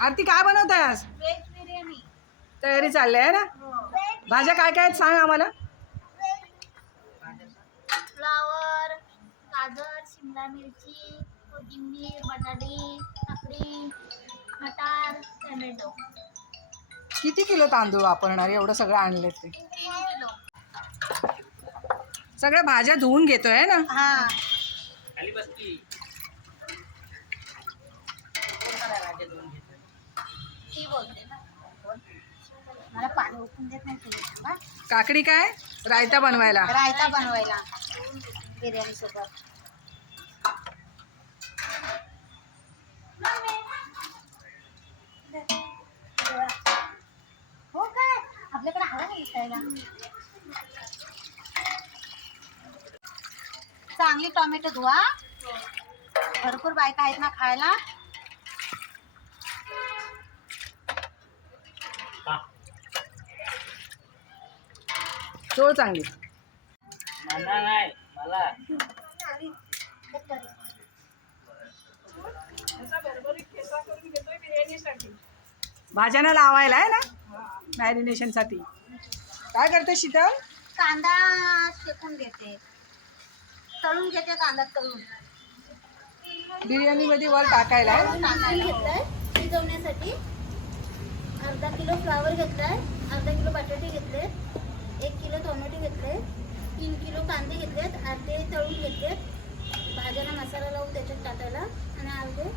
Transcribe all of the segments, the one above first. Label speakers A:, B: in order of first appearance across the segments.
A: आरती काय बनवताय आज
B: व्हेज बिर्याणी
A: तयारी चालली आहे ना? भाज्या काय काय आहेत सांग आम्हाला.
B: फ्लावर गाजर शिमला मिरची कोथिंबीर बटाटे काकडी मटार टोमॅटो.
A: किती किलो तांदूळ वापरणार? एवढं सगळं आणले ते.
B: तीन किलो.
A: सगळ्या भाज्या धुवून घेतोय ना?
B: हा. ती बोलते ना. मला पाणी उठून देत नाही तुझ्या?
A: काकडी काय? रायता बनवायला.
B: रायता बनवायला. बिर्याणी सोबत. हो काय? आपल्याकडे हवं नाही विकायला चांगली टोमॅटो धुवा. भरपूर बायका आहेत ना खायला.
A: चोळ चांगली.
C: मला नाही मला.
A: भाज्यांना लावायला आहे ना? मॅरिनेशनसाठी. काय करते शीतल?
B: कांदा शेकून घेते. तळून घेते कांदा तळून.
A: बिर्याणीमध्ये वर टाकायला आहे.
B: घेतलाय शिजवण्यासाठी. अर्धा किलो फ्लावर घेतलाय. अर्धा किलो बटाटे घेतले एक किलो टोमॅटो घेतले तीन किलो कांदे घेतलेत अर्धे तळून घेतलेत. भाज्यांना मसाला लावून त्याच्यात टाकायला आणि अर्धे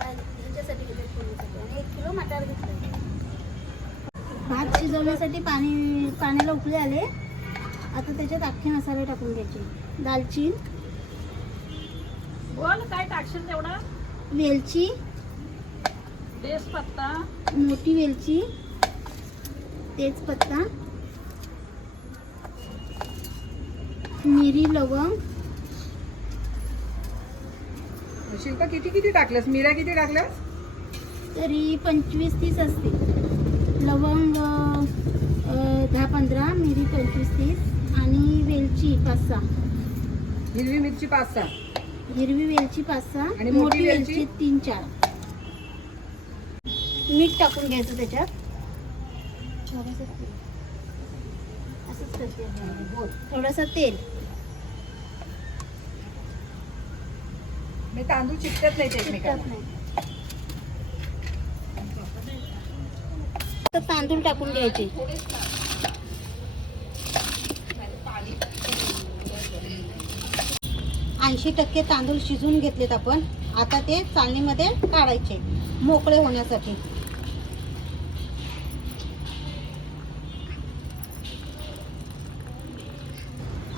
B: ह्याच्यासाठी घेतले फोडणीसाठी. आणि एक किलो मटार घेतले भात शिजवण्यासाठी पाणी पाण्याला उकळे आले. आता त्याच्यात अख्खे मसाले टाकून घ्यायचे. दालचीन.
D: बोल काय टाकशील तेवढा?
B: वेलची.
D: तेजपत्ता
B: मोठी वेलची. तेजपत्ता. मिरी लवंग.
A: शिल्पा किती किती टाकल्यास मिऱ्या किती टाकल्यास
B: तरी पंचवीस तीस असतील. लवंग अ, दहा पंधरा मिरी पंचवीस तीस आणि वेलची पाच सहा.
A: हिरवी मिरची पाच सहा.
B: हिरवी वेलची पाच सहा
A: आणि मोठी वेलची?
B: वेलची तीन चार. मीठ टाकून घ्यायचं त्याच्यात. थोडंसं तेल. असंच करते बोल. थोडंसं तेल.
A: मी तांदूळ चिकटत नाही ते
B: चिकटत
A: एकमेकांना
B: तांदूळ टाकून घ्यायचे. ऐंशी टक्के तांदूळ शिजून घेतलेत आपण. आता ते चालणीमध्ये काढायचे. मोकळे होण्यासाठी.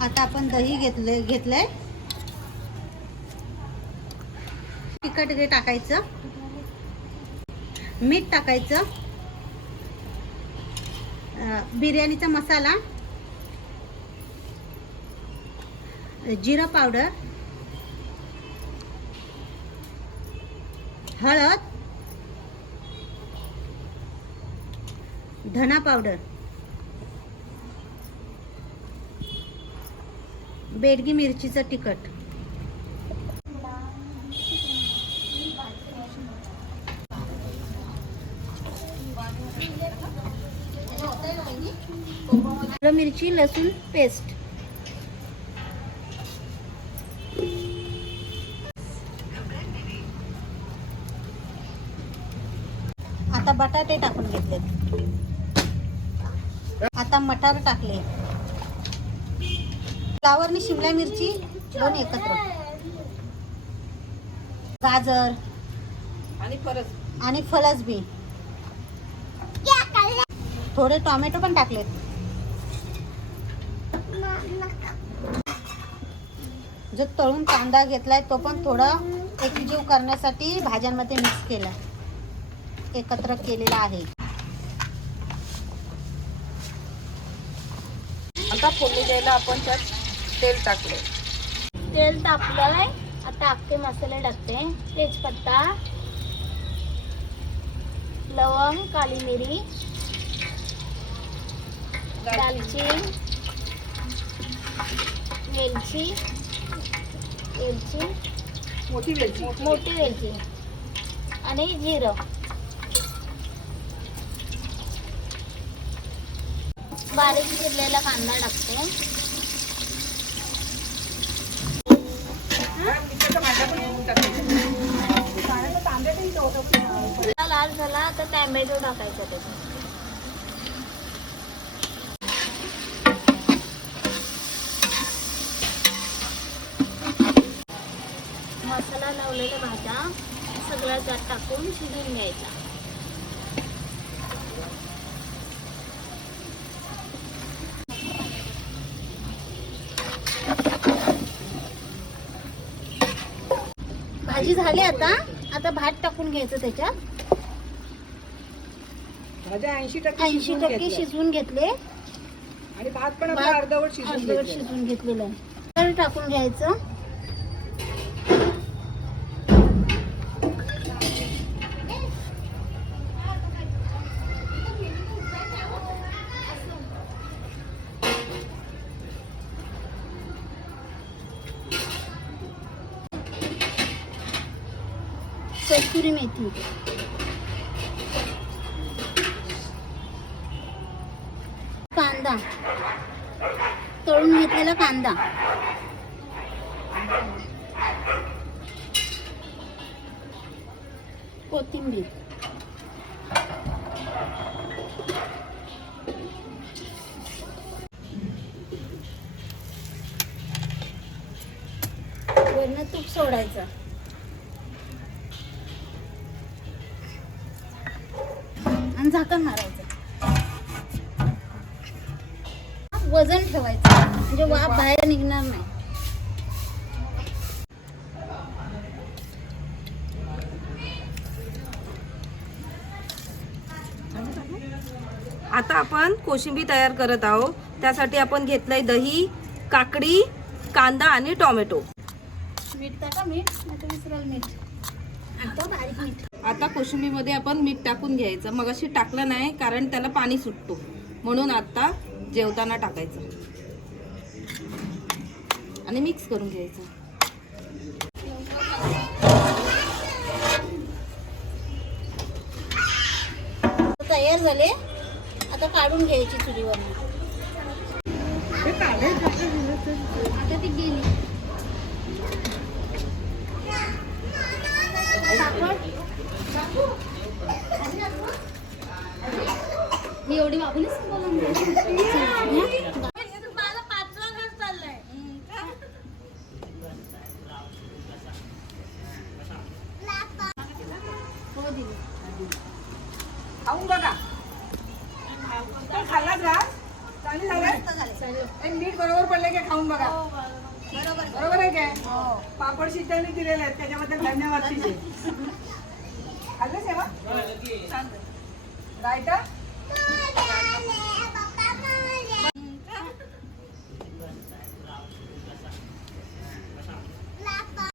B: आता आपण दही घेतले घेतलंय. तिखट हे टाकायचं. मीठ टाकायचं. बिर्याणीचा मसाला. जिरा पावडर. हळद. धना पावडर. बेडगी मिरचीचं तिखट हिरवी मिरची लसूण पेस्ट. आता बटाटे टाकून घेतलेत. आता मटार टाकले. फ्लावरनी शिमला मिरची दोन एकत्र. गाजर.
A: आणि परत.
B: आणि फलस बी. थोडे टोमॅटो पण टाकलेत. जो तळून कांदा घेतलाय तो पण थोडा एकजीव करण्यासाठी भाज्यांमध्ये मिक्स केला एकत्र केलेला आहे.
A: आता फोडणी द्यायला आपण त्यात तेल टाकले
B: तेल तापलंय. आता अख्खे मसाले टाकते. तेजपत्ता लवंग काली मिरी दालचीन वेलची. वेलची.
A: मोठी वेलची.
B: मोठी वेलची. आणि जिरं. बारीक चिरलेला कांदा टाकते. लाल झाला. तर टॅमेटो टाकायचा त्याच्यात. सगळ्या त्यात टाकून शिजून घ्यायचा. भाजी झाली आता. आता भात टाकून घ्यायचं त्याच्यात.
A: ऐंशी टक्के
B: ऐंशी
A: शिजवून
B: टक्के
A: घेतल्या.
B: शिजवून घेतले.
A: आणि भात पण अर्धवट शिजवून घेतलेला.
B: शिजवून घेतलेलं आहे. तर टाकून घ्यायचं. कस्तुरी मेथी. कांदा. तळून घेतलेला कांदा. कोथिंबीर. वरनं तूप सोडायचं. आणि झाकण मारायचं. वजन ठेवायचं. म्हणजे वाफ बाहेर निघणार नाही.
D: आता आपण कोशिंबीर तयार करत आहोत. त्यासाठी आपण घेतलंय दही काकडी कांदा आणि टोमॅटो.
B: मीठ टाका मीठ. विसराल मीठ. आता
D: कोशिंबीरमध्ये आपण मीठ टाकून घ्यायचं. मग अशी टाकलं नाही कारण त्याला पाणी सुटतो. म्हणून आता जेवताना टाकायचं. आणि मिक्स करून घ्यायचं.
B: तयार झाले. आता काढून घ्यायची चुलीवर
A: हे काढे.
B: आता ती गेली साखर मी एवढी वागलीच हो दिली
A: खाऊन बघा. खाल्लाच का? चांगली झालं मीठ बरोबर पडले की खाऊन बघा? बरोबर. आहे काय? पापड शिट्ट्याने दिलेले आहेत त्याच्याबद्दल धन्यवाद तिचे. खाल्लं सेवा? रायता?